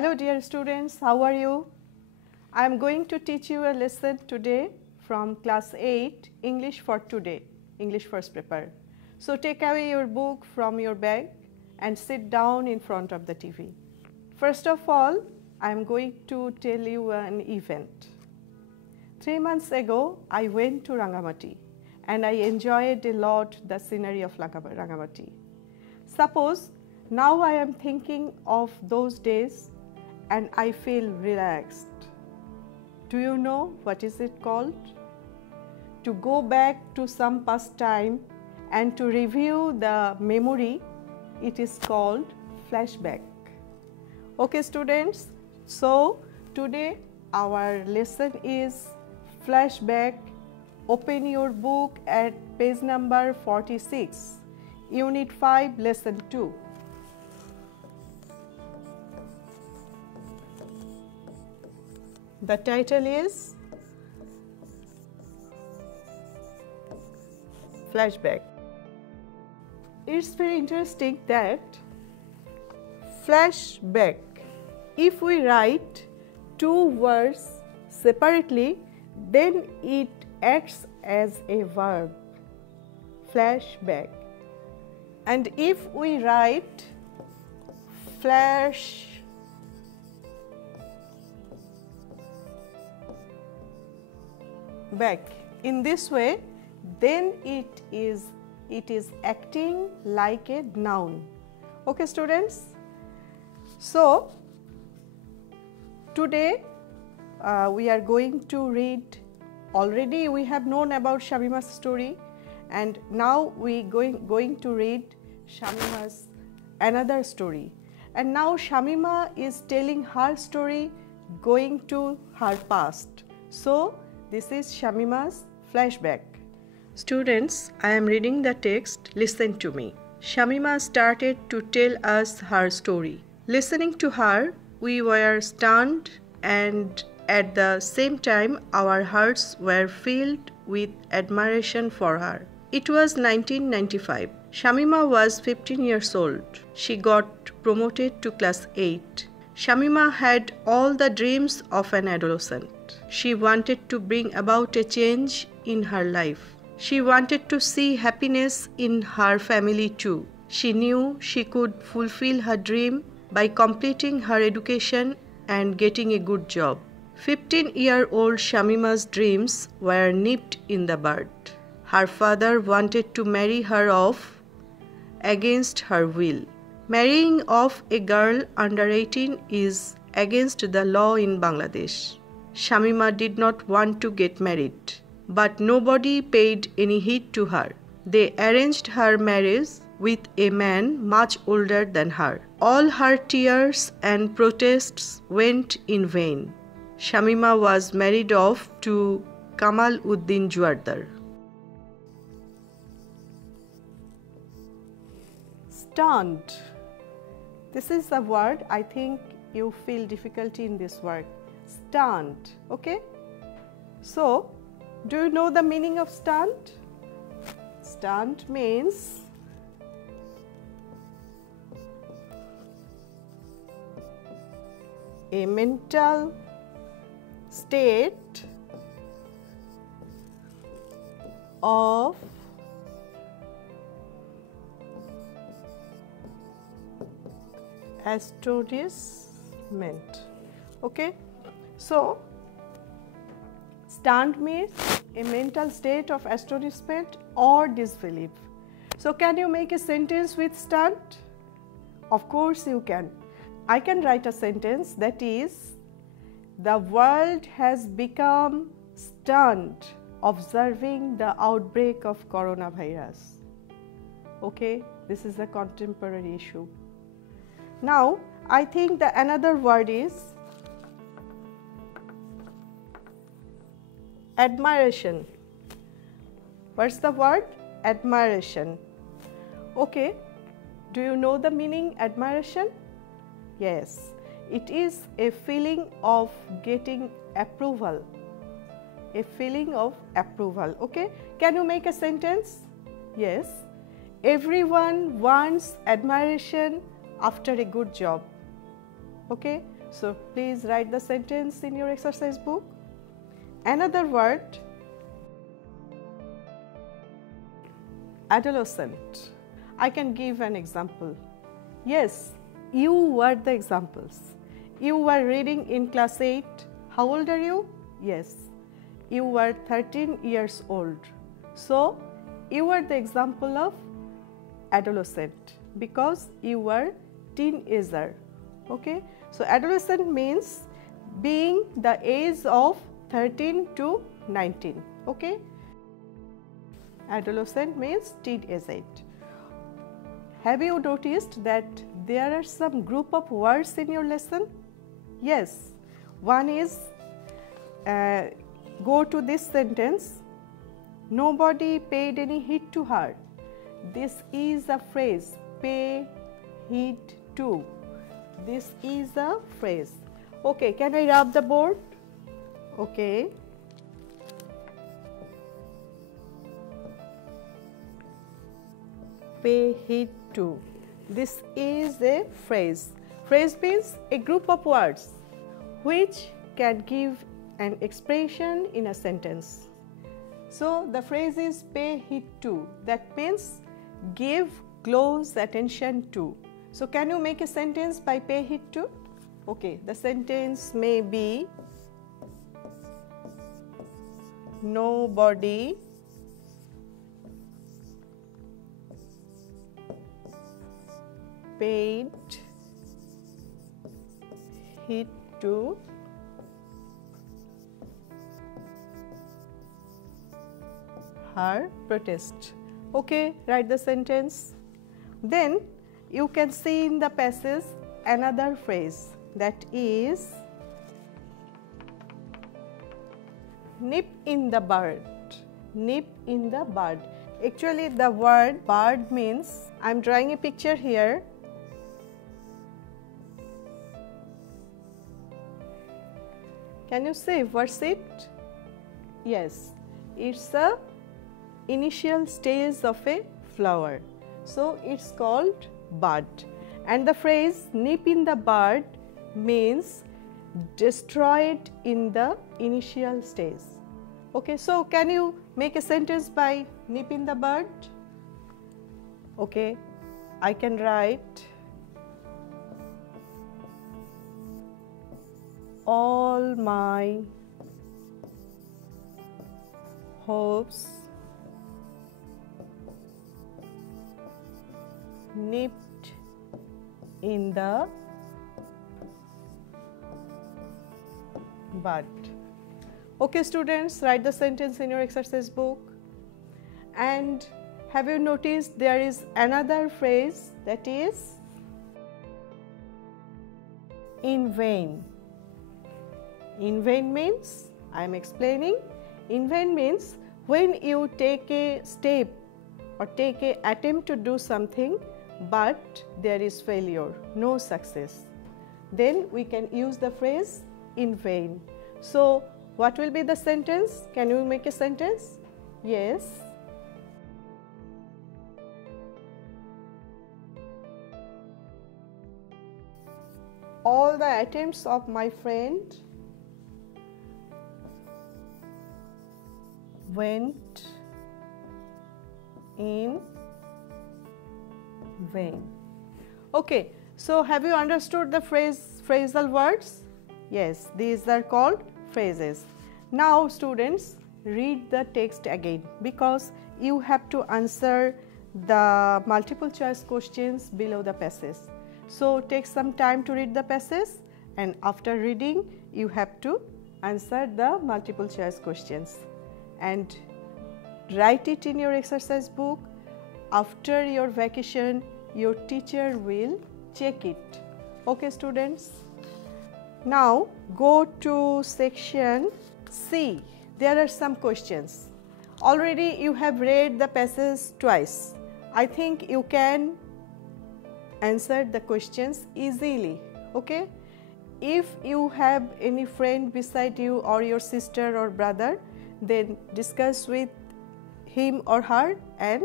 Hello dear students, how are you? I am going to teach you a lesson today from class 8, English for today, English first paper. So take away your book from your bag and sit down in front of the TV. First of all, I am going to tell you an event. 3 months ago, I went to Rangamati and I enjoyed a lot the scenery of Rangamati. Suppose now I am thinking of those days and I feel relaxed. Do you know what is it called? To go back to some past time and to review the memory, it is called flashback. Okay students, so today our lesson is flashback. Open your book at page number 46, Unit 5, Lesson 2. The title is Flashback. It's very interesting that flashback, if we write two words separately, then it acts as a verb, flashback. And if we write flash back in this way, then it is acting like a noun. Okay students, so today we are going to read. Already we have known about Shamima's story, and now we going to read Shamima's another story. And now Shamima is telling her story going to her past. So this is Shamima's flashback. Students, I am reading the text. Listen to me. Shamima started to tell us her story. Listening to her, we were stunned, and at the same time our hearts were filled with admiration for her. It was 1995. Shamima was 15 years old. She got promoted to class 8. Shamima had all the dreams of an adolescent. She wanted to bring about a change in her life. She wanted to see happiness in her family too. She knew she could fulfill her dream by completing her education and getting a good job. 15-year-old Shamima's dreams were nipped in the bud. Her father wanted to marry her off against her will. Marrying off a girl under 18 is against the law in Bangladesh. Shamima did not want to get married, but nobody paid any heed to her. They arranged her marriage with a man much older than her. All her tears and protests went in vain. Shamima was married off to Kamal Uddin Juardar. Stunned. This is the word. I think you feel difficulty in this word. Stunned. Okay? So, do you know the meaning of stunned? Stunned means a mental state of astonishment. Okay, so stunned means a mental state of astonishment or disbelief. So can you make a sentence with stunned? Of course you can. I can write a sentence that is, the world has become stunned observing the outbreak of coronavirus. Okay, this is a contemporary issue. Now, I think the another word is admiration. What's the word? Admiration. Okay, do you know the meaning admiration? Yes, it is a feeling of getting approval. A feeling of approval. Okay, can you make a sentence? Yes, everyone wants admiration after a good job. Okay, So please write the sentence in your exercise book. Another word, adolescent. I can give an example. Yes, you were the examples. You were reading in class 8. How old are you? Yes, you were 13 years old. So you were the example of adolescent because you were teenager. Okay, so adolescent means being the age of 13 to 19. Okay, adolescent means teenage. Have you noticed that there are some group of words in your lesson? Yes, one is go to this sentence, nobody paid any heed to her. This is a phrase, pay heed to. This is a phrase. Okay, can I rub the board? Okay. Pay heed to. This is a phrase. Phrase means a group of words which can give an expression in a sentence. So the phrase is pay heed to. That means give close attention to. So can you make a sentence by pay heed to? Okay, the sentence may be nobody paid heed to her protest. Okay, write the sentence. Then you can see in the passage another phrase, that is nip in the bud. Nip in the bud. Actually the word bud means, I am drawing a picture here. Can you say what's it? Yes, it's a initial stage of a flower. So it's called bud. And the phrase nip in the bud means destroy it in the initial stage. Okay, so can you make a sentence by nip in the bud? Okay, I can write all my hopes nipped in the bud. Okay students, write the sentence in your exercise book. And have you noticed there is another phrase, that is in vain. In vain means, I am explaining, in vain means when you take a step or take a attempt to do something but there is failure, no success, then we can use the phrase in vain. So what will be the sentence? Can you make a sentence? Yes. All the attempts of my friend went in vain. Okay, so have you understood the phrasal words? Yes, these are called phrases. Now students, read the text again because you have to answer the multiple choice questions below the passage. So take some time to read the passage, and after reading you have to answer the multiple choice questions and write it in your exercise book. After your vacation, your teacher will check it. Okay students? Now go to section C. There are some questions. Already you have read the passage twice. I think you can answer the questions easily. Okay? If you have any friend beside you or your sister or brother, then discuss with him or her and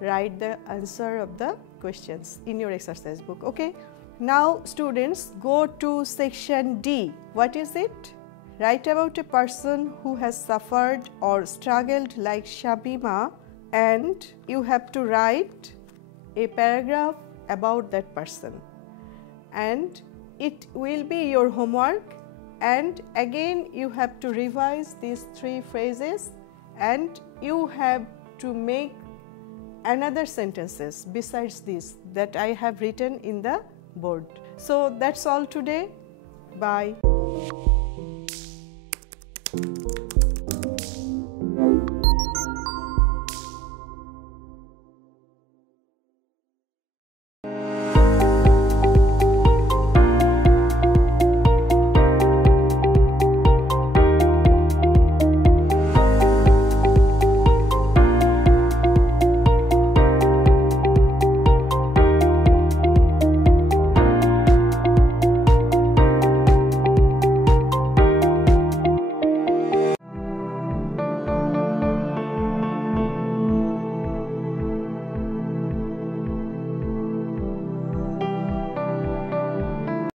write the answer of the questions in your exercise book. Okay? Now students, go to section D. What is it? Write about a person who has suffered or struggled like Shamima, and you have to write a paragraph about that person, and it will be your homework. And again you have to revise these 3 phrases, and you have to make another sentences besides this that I have written in the board. So that's all today. Bye.